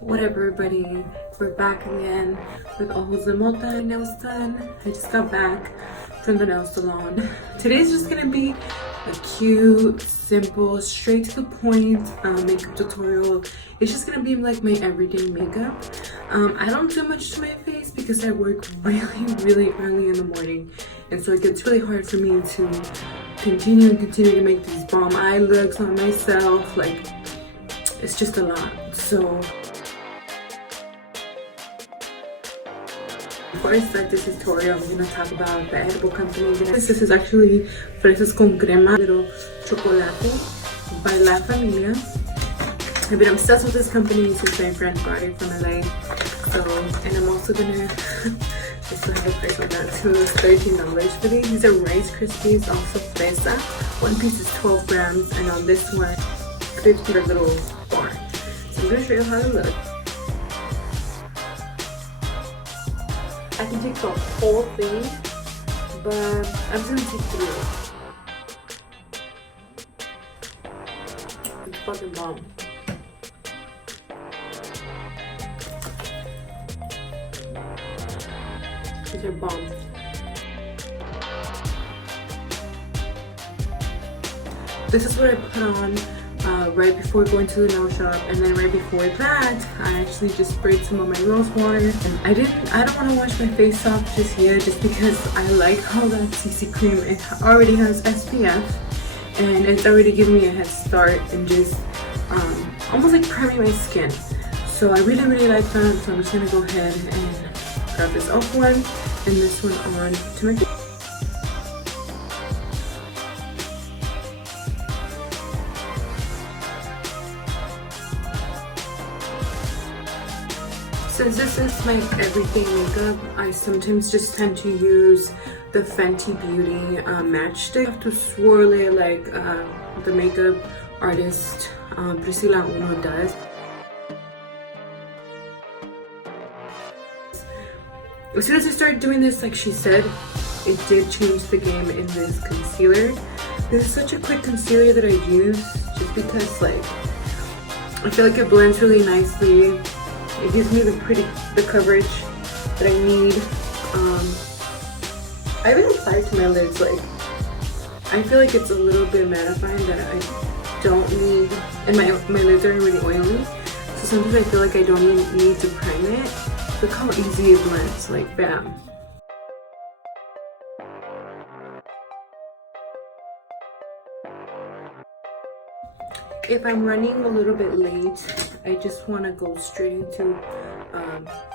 What up, everybody? We're back again with Ojosdemota nails done. I just got back from the nail salon. Today's just gonna be a cute, simple, straight to the point makeup tutorial. It's just gonna be like my everyday makeup. I don't do much to my face because I work really early in the morning, and so it gets really hard for me to continue to make these bomb eye looks on myself. Like, it's just a lot. So before I start this tutorial, I'm going to talk about the edible company. This is actually fresas con crema, little chocolate by La Familia. I've been obsessed with this company since my friend brought it from LA. So, and I'm also going to just have a price on that too. It's $13 for these. These are Rice Krispies, also fresa. One piece is 12 grams, and on this one, 50 little bar. So I'm going to show you how they look. I can take the whole thing, but I'm just gonna take 3. It's fucking bomb. These are bomb. This is what I put on right before going to the nail shop, and then right before that I actually just sprayed some of my rose water. And I don't want to wash my face off just yet, just because I like how that CC cream, it already has SPF and it's already giving me a head start and just almost like priming my skin. So I really like that. So I'm just gonna go ahead and grab this off one and this one on to my face. Since this is my everyday makeup, I sometimes just tend to use the Fenty Beauty matchstick. I have to swirl it like the makeup artist Priscilla Uno does. As soon as I started doing this, like she said, it did change the game in this concealer. This is such a quick concealer that I use just because, like, I feel like it blends really nicely. It gives me the coverage that I need. I even apply it to my lids. Like, I feel like it's a little bit mattifying that I don't need, and my lids are already oily. So sometimes I feel like I don't even need to prime it. Look how easy it blends, like bam. If I'm running a little bit late, I just want to go straight into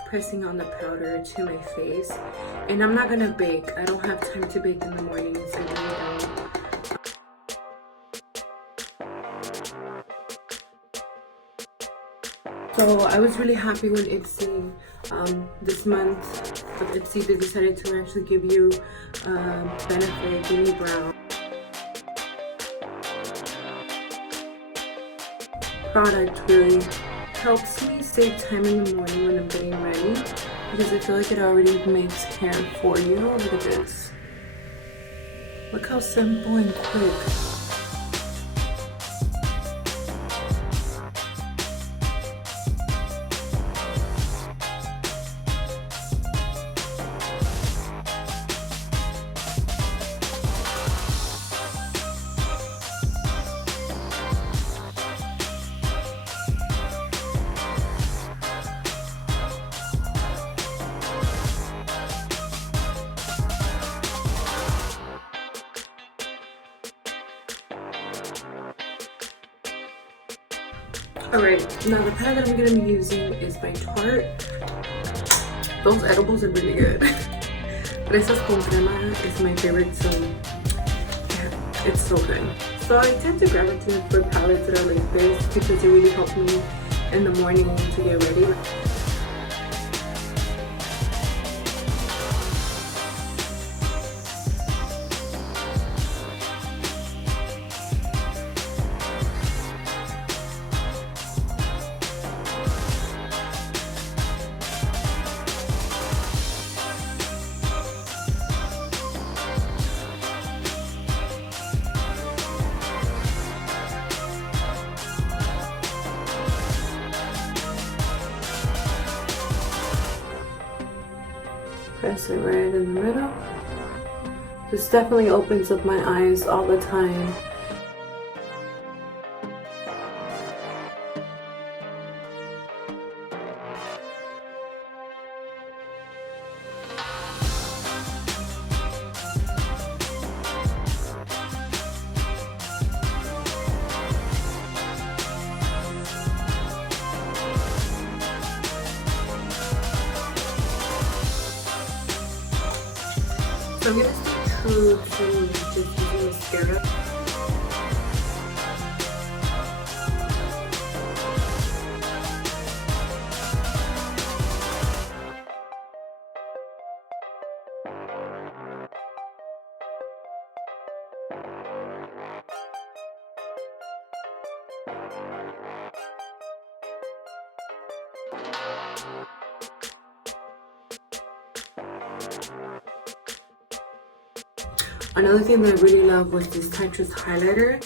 pressing on the powder to my face. And I'm not going to bake. I don't have time to bake in the mornings. I really don't. So I was really happy when Ipsy, this month of Ipsy, they decided to actually give you benefit, give me brown. Product really helps me save time in the morning when I'm getting ready, because I feel like it already makes hair for you. Look at this. Look how simple and quick. Alright, now the palette that I'm going to be using is by Tarte. Those edibles are really good. Fresas con crema is my favorite, so yeah, it's so good. So I tend to gravitate for palettes that are like this because it really helps me in the morning to get ready. press it right in the middle. This definitely opens up my eyes all the time. So I'm gonna stay true to just using mascara. Another thing that I really love was this Tetris highlighter.